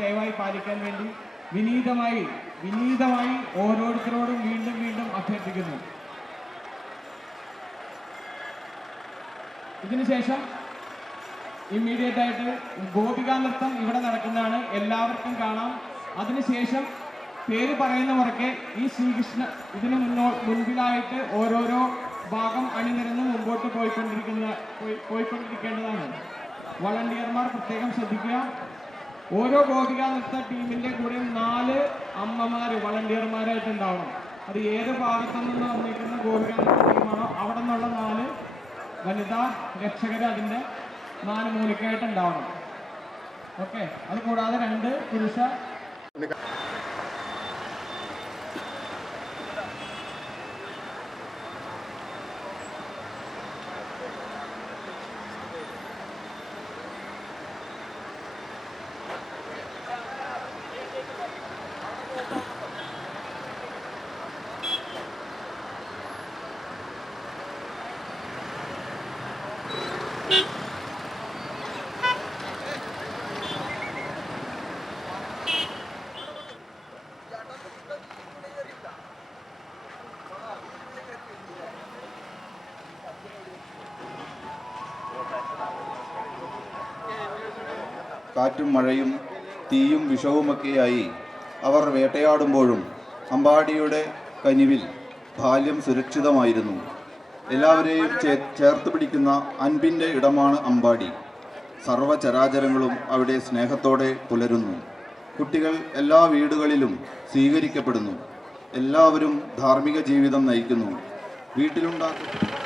ദയവായി പാലിക്കാൻ വേണ്ടി വിനീതമായി വിനീതമായി ഓരോരുത്തരോടും വീണ്ടും വീണ്ടും അഭ്യർത്ഥിക്കുന്നു. ഇതിനുശേഷം ഇമ്മീഡിയറ്റ് ആയിട്ട് ഗോപിക നൃത്തം ഇവിടെ നടക്കുന്നതാണ്. എല്ലാവർക്കും കാണാം. അതിനുശേഷം പേര് പറയുന്ന മുറയ്ക്ക് ഈ ശ്രീകൃഷ്ണ ഇതിന് മുന്നോ മുൻപിലായിട്ട് ഓരോരോ ഭാഗം അണിനിരന്ന് മുമ്പോട്ട് പോയിക്കൊണ്ടിരിക്കുന്ന പോയി- പോയിക്കൊണ്ടിരിക്കേണ്ടതാണ്. വളണ്ടിയർമാർ പ്രത്യേകം ശ്രദ്ധിക്കുക. ഓരോ ഗോപിക നൃത്ത ടീമിന്റെ കൂടെ നാല് അമ്മമാര് വളണ്ടിയർമാരായിട്ട് ഉണ്ടാവണം അത് ഏത് ഭാഗത്തു നിന്ന് വന്നിരിക്കുന്ന ഗോപിക നൃത്ത ടീമാണോ അവിടെ നിന്നുള്ള നാല് വനിതാ രക്ഷകർ അതിന്റെ നാല് മൂലിക്കായിട്ട് ഉണ്ടാവണം ഓക്കെ? അത് കൂടാതെ രണ്ട് പുരുഷ കാറ്റും മഴയും തീയും വിഷവുമൊക്കെയായി അവർ വേട്ടയാടുമ്പോഴും അമ്പാടിയുടെ കനിവിൽ ബാല്യം സുരക്ഷിതമായിരുന്നു. എല്ലാവരെയും ചേ ചേർത്ത് പിടിക്കുന്ന അൻപിന്റെ ഇടമാണ് അമ്പാടി. സർവചരാചരങ്ങളും അവിടെ സ്നേഹത്തോടെ പുലരുന്നു. കുട്ടികൾ എല്ലാ വീടുകളിലും സ്വീകരിക്കപ്പെടുന്നു. എല്ലാവരും ധാർമ്മിക ജീവിതം നയിക്കുന്നു. വീട്ടിലുണ്ടാക്കുന്ന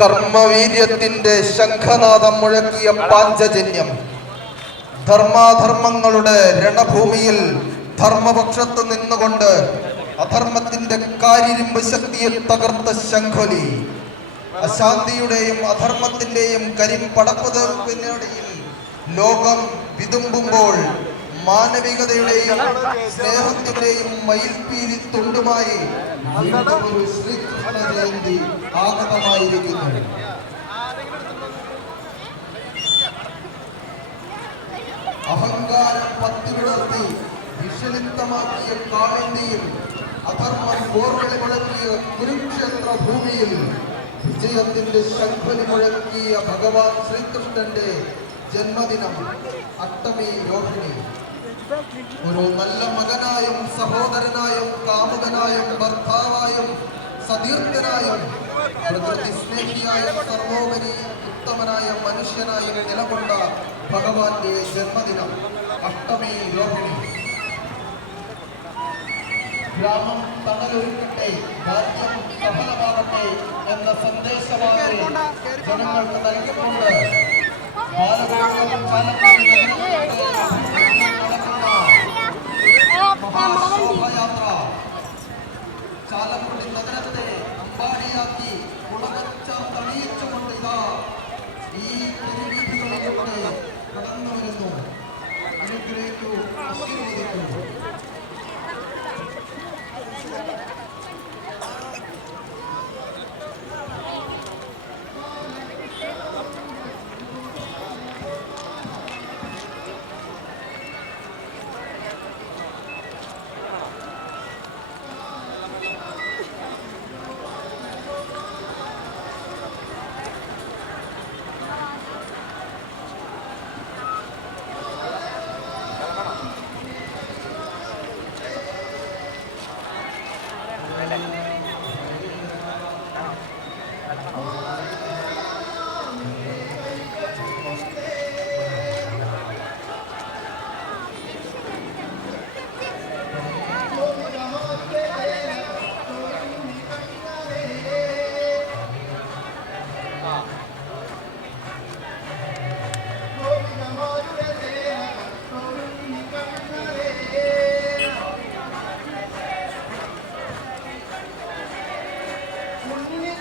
കർമ്മവീര്യത്തിന്റെ ശംഖനാഥം മുഴക്കിയ പാഞ്ചജന്യം. ധർമാധർമ്മങ്ങളുടെ രണഭൂമിയിൽ ധർമ്മപക്ഷത്ത് നിന്നുകൊണ്ട് അധർമ്മത്തിന്റെ കാരിരുമ്പ് ശക്തിയെ തകർത്ത ശംഖൊലി. അശാന്തിയുടെയും അധർമ്മത്തിന്റെയും കരിമ്പടപ്പ് തീർപ്പിനിടയിൽ ലോകം വിതുമ്പുമ്പോൾ മാനവികതയുടെയും സ്നേഹത്തിന്റെയും മയിൽപ്പീലി തുണ്ടുമായി ഒരു ശ്രീകൃഷ്ണ ജയന്തി ആഗതമായിരിക്കുന്നു. അഹങ്കാരം പത്തിവിടർത്തി വിഷലിപ്തമാക്കിയ കാളിന്തിയിൽ അധർമ്മം പോർവിളി മുഴക്കിയ കുരുക്ഷേത്ര ഭൂമിയിൽ വിജയത്തിന്റെ ശംഖലി മുഴക്കിയ ഭഗവാൻ ശ്രീകൃഷ്ണന്റെ ജന്മദിനം അട്ടമി രോഹിണി. ഒരു നല്ല മകനായും സഹോദരനായും കാമുകനായും ഭർത്താവായും സതീർത്ഥനായും പ്രകൃതി സ്നേഹിയായ സർവോപരി ഉത്തമനായ മനുഷ്യനായി നിലകൊണ്ട ഭഗവാന്റെ ജന്മദിനം അഷ്ടമി രോഹിണി. ഗ്രാമം തണലൊരുക്കട്ടെ രാജ്യം സഫലമാകട്ടെ എന്ന സന്ദേശമാണ് ജനങ്ങൾക്ക് നൽകിക്കൊണ്ട് ബാലഗോകുലം നടക്കുന്ന മഹാശോഭയാത്ര ചാലക്കുടി നഗരത്തെ അമ്പാടിയാക്കി കുളവച്ച തണിയിച്ചുകൊണ്ട് ഇതാ ഈ തെരുവീഥികളിലൂടെ കടന്നു വരുന്നു അനുഗ്രഹിക്കൂ ആശീർവദിക്കൂ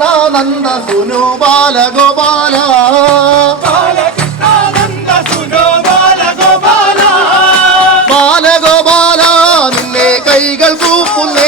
ബാലകൃഷ്ണാനന്ദ സുനോ ബാലഗോപാല ബാലഗോപാല നിന്നെ കൈകൾ കൂപ്പുന്നേ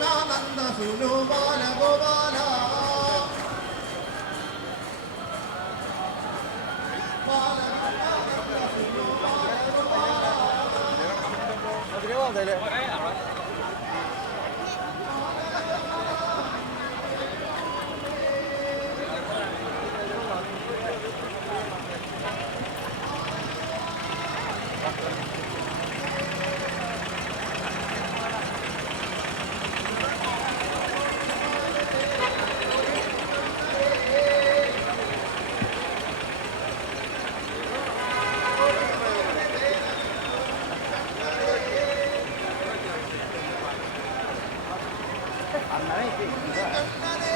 ബാലകൃഷ്ണാനന്ദ സുനു ബാലഗോപാല আপনারাই